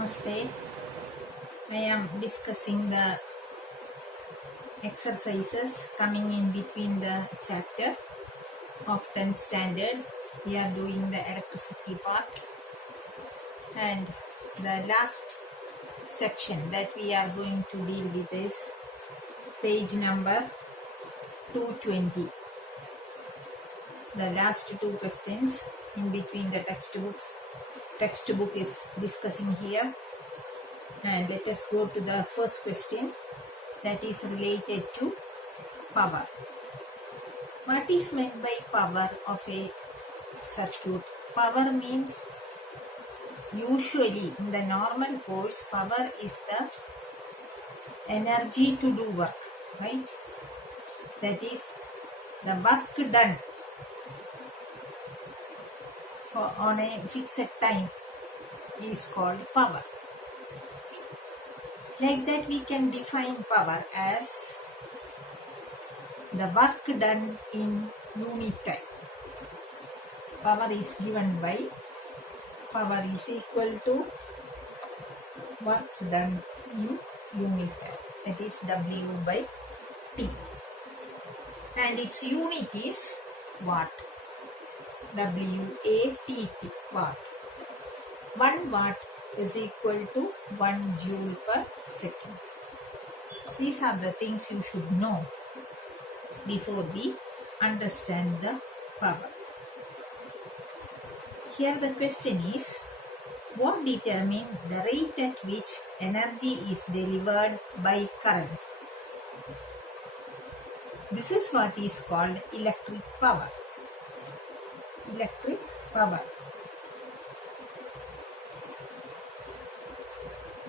Namaste. I am discussing the exercises coming in between the chapter of 10th standard. We are doing the electricity part, and the last section that we are going to deal with is page number 220. The last two questions in between the textbook is discussing here, and let us go to the first question that is related to power. What is meant by power of a circuit? Power means, usually in the normal course, power is the energy to do work, right? That is the work done on a fixed time is called power. Like that, we can define power as the work done in unit time. Power is given by, power is equal to work done in unit time. That is W by T. And its unit is watt. W-A-T-T, watt. 1 watt is equal to 1 joule per second. These are the things you should know before we understand the power. Here the question is, what determines the rate at which energy is delivered by current? This is what is called electric power. Electric power.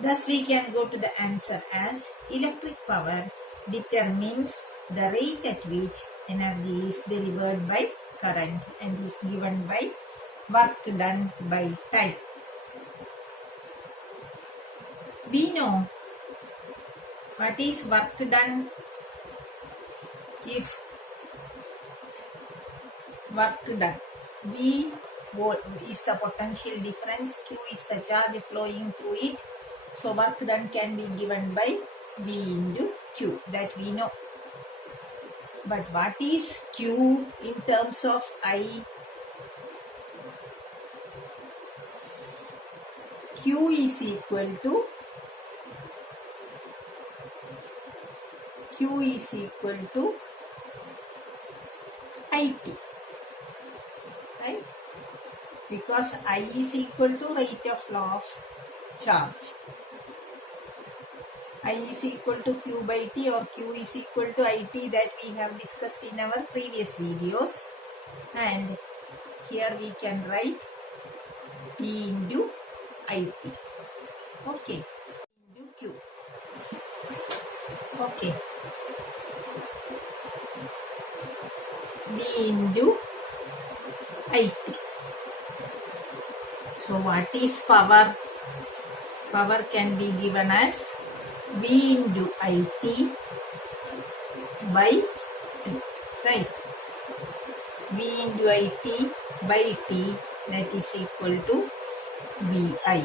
Thus we can go to the answer as electric power determines the rate at which energy is delivered by current and is given by work done by time. We know what is work done if work done. V is the potential difference, Q is the charge flowing through it. So work done can be given by V into Q, that we know. But what is Q in terms of I? Q is equal to IT, right? Because I is equal to rate of flow of charge. I is equal to Q by T, or Q is equal to IT, that we have discussed in our previous videos. And here we can write P into IT. Okay. Into Q. Okay. V into IT. So what is power? Power can be given as V into IT by T, right? V into IT by T, that is equal to VI.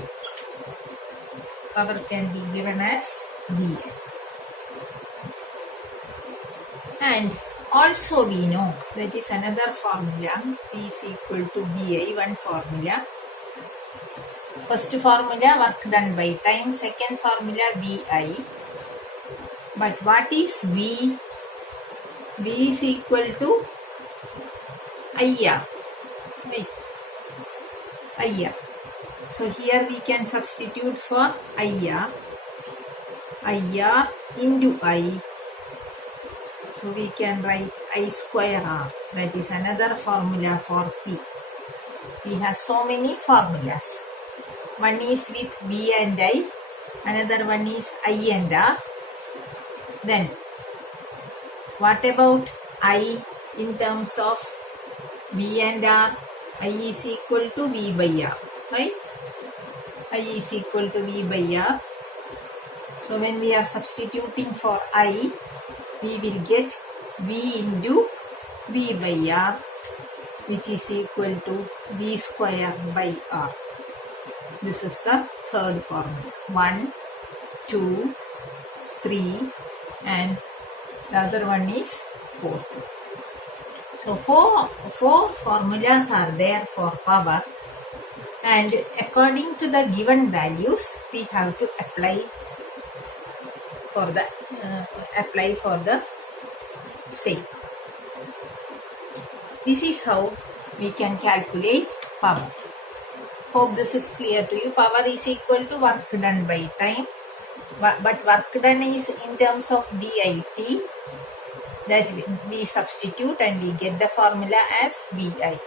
Power can be given as VI. And also we know, that is another formula, P is equal to VI, one formula. First formula, work done by time. Second formula, VI. But what is V? V is equal to IR. Right? IR. So here we can substitute for IR. IR into I. So we can write I square R. That is another formula for P. P has so many formulas. One is with V and I, another one is I and R. Then, what about I in terms of V and R? I is equal to V by R, right? I is equal to V by R. So when we are substituting for I, we will get V into V by R, which is equal to V square by R. This is the third formula. 1, 2, 3 and the other one is fourth. So four formulas are there for power, and according to the given values we have to apply for the same. This is how we can calculate power. Hope this is clear to you. Power is equal to work done by time, but work done is in terms of DIT, that we substitute and we get the formula as VI.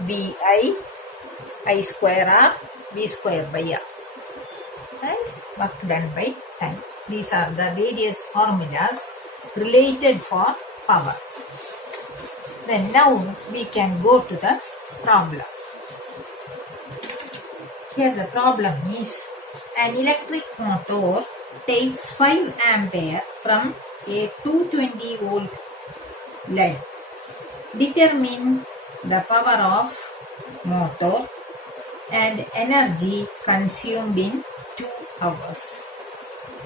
VI I square R V square by R, and work done by time. These are the various formulas related for power. Then now we can go to the problem. Here the problem is, an electric motor takes 5 ampere from a 220 volt line. Determine the power of motor and energy consumed in 2 hours.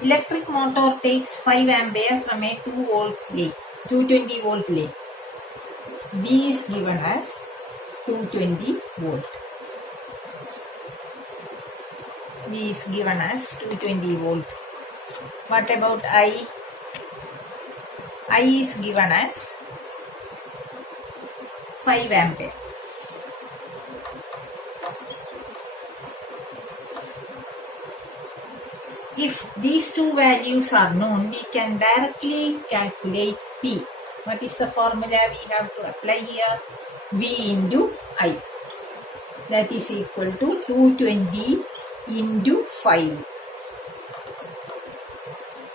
Electric motor takes 5 ampere from a 220 volt line. B is given as 220 volt. B is given as 220 volt. What about I? I is given as 5 ampere. If these two values are known, we can directly calculate P. What is the formula we have to apply here? V into I. That is equal to 220 into 5,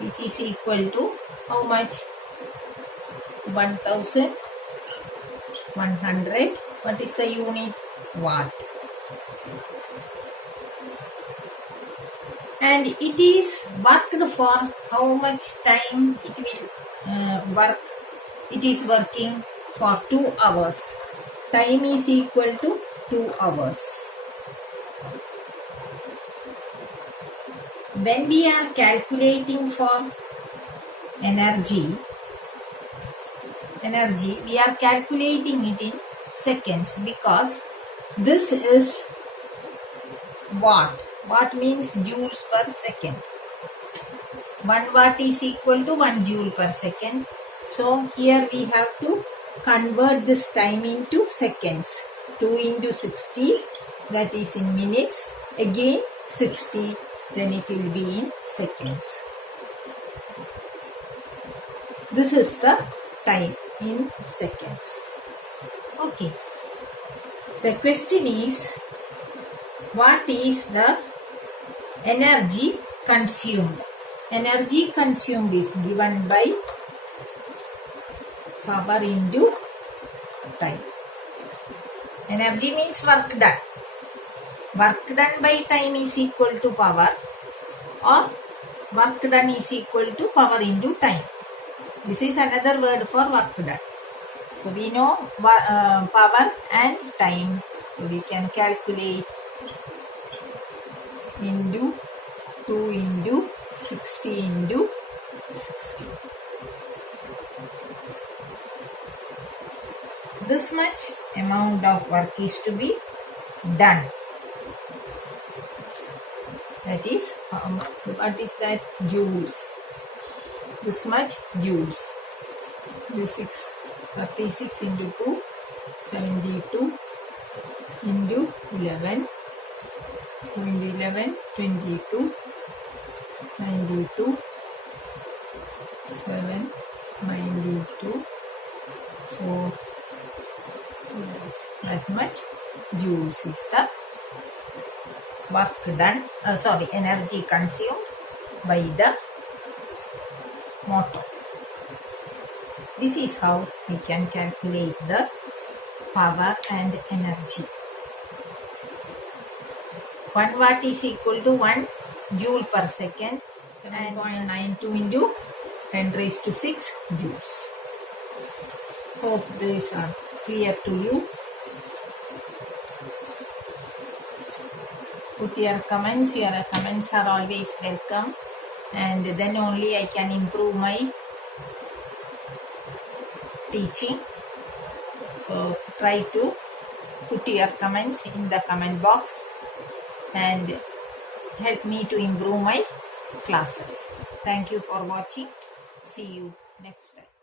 which is equal to how much? 1100. What is the unit? Watt. And it is worked for how much time it will work? It is working for 2 hours. Time is equal to 2 hours. When we are calculating for energy, we are calculating it in seconds, because this is watt. Watt means joules per second. 1 watt is equal to 1 joule per second. So here we have to convert this time into seconds. 2 into 60, that is in minutes. Again 60, then it will be in seconds. This is the time in seconds. Okay. The question is, what is the energy consumed? Energy consumed is given by power into time. Energy means work done. Work done by time is equal to power, or work done is equal to power into time. This is another word for work done. So we know power and time. So we can calculate into 2 into 60 into 60. This much amount of work is to be done. That is, what is that? Joules. This much joules. 36 into 2, 72 into 11. 2 into 11, 22, 92, 7, 92, 4. So that much joules is the work done, energy consumed by the motor. This is how we can calculate the power and energy. 1 watt is equal to 1 joule per second, 7.92 into 10 raised to 6 joules. Hope these are clear to you. put your comments. Your comments are always welcome, and then only I can improve my teaching. So try to put your comments in the comment box and help me to improve my classes. Thank you for watching. See you next time.